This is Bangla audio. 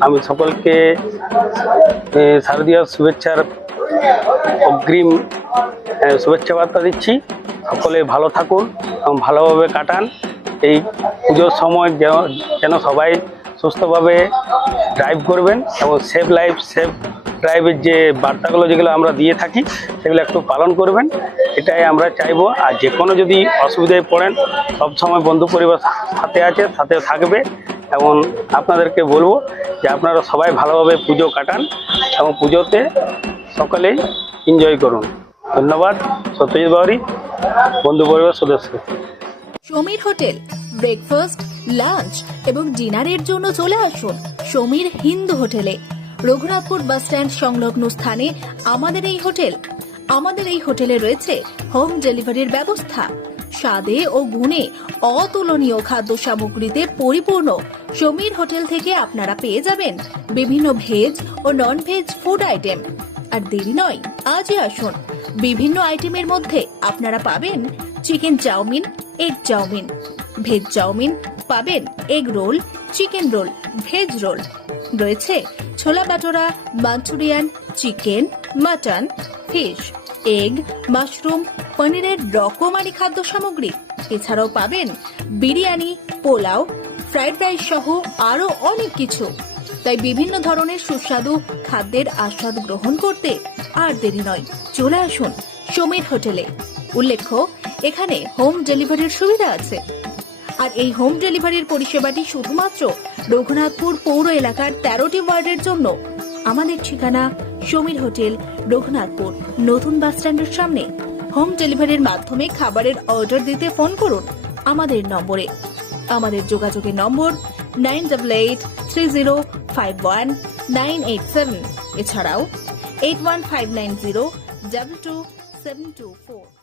আমি সকলকে শারদীয় শুভেচ্ছার অগ্রিম শুভেচ্ছা বার্তা দিচ্ছি। সকলে ভালো থাকুন এবং ভালোভাবে কাটান। এই পুজোর সময় যেন- সবাই সুস্থভাবে ড্রাইভ করবেন এবং সেফ লাইফ সেফ ড্রাইভের যে বার্তাগুলো যেগুলো আমরা দিয়ে থাকি, সেগুলো একটু পালন করবেন। এটাই আমরা চাইব। আর যে কোনো যদি অসুবিধায় পড়েন সব সময় বন্ধু পরিবার সাথে আছে, সাথে থাকবে। এবং আপনাদেরকে বলব যে আপনারা সবাই ভালোভাবে পুজো কাটান এবং পুজোতে সকলেই এনজয় করুন। ধন্যবাদ, সত্যজিৎ বাউরি, বন্ধু পরিবার সদস্য। সমীর হোটেল ব্রেকফাস্ট লাঞ্চ এবং ডিনারের জন্য চলে আসুন সমীর হিন্দু হোটেলে। রঘুনাথপুর বাস স্ট্যান্ড সংলগ্ন স্থানে আমাদের এই হোটেল। আমাদের এই হোটেলে রয়েছে হোম ডেলিভারির ব্যবস্থা। স্বাদে ও গুণে অতুলনীয় খাদ্য সামগ্রীতে পরিপূর্ণ সমীর হোটেল থেকে আপনারা পেয়ে যাবেন বিভিন্ন ভেজ ও নন ভেজ ফুড আইটেম আর দেরি নয়, আজই আসুন। বিভিন্ন আইটেমের মধ্যে আপনারা পাবেন chicken chow mein egg chow mein. Veg chow mein পাবেন egg roll chicken roll veg roll রয়েছে ছোলা bhatura, Manchurian chicken mutton fish egg mushroom পনিরের রকমারি খাদ্য সামগ্রী। এছাড়াও পাবেন বিরিয়ানি, পোলাও ফ্রাইড রাইস সহ আরও অনেক কিছু। তাই বিভিন্ন ধরনের সুস্বাদু খাদ্যের আস্বাদ গ্রহণ করতে আর দেরি নয়। চলে আসুন সমীর হোটেলে। উল্লেখ্য, এখানে হোম ডেলিভারির সুবিধা আছে। আর এই হোম ডেলিভারির পরিষেবাটি শুধুমাত্র রঘুনাথপুর পৌর এলাকার তেরোটি ওয়ার্ডের জন্য। আমাদের ঠিকানা সমীর হোটেল, রঘুনাথপুর। নতুন বাস স্ট্যান্ডের সামনে। হোম ডেলিভারির মাধ্যমে খাবারের অর্ডার দিতে ফোন করুন। আমাদের নম্বরে আমাদের যোগাযোগের নম্বর nine double eight three zero five one nine eight seven. এছাড়াও, eight one five nine zero, double two seven two four.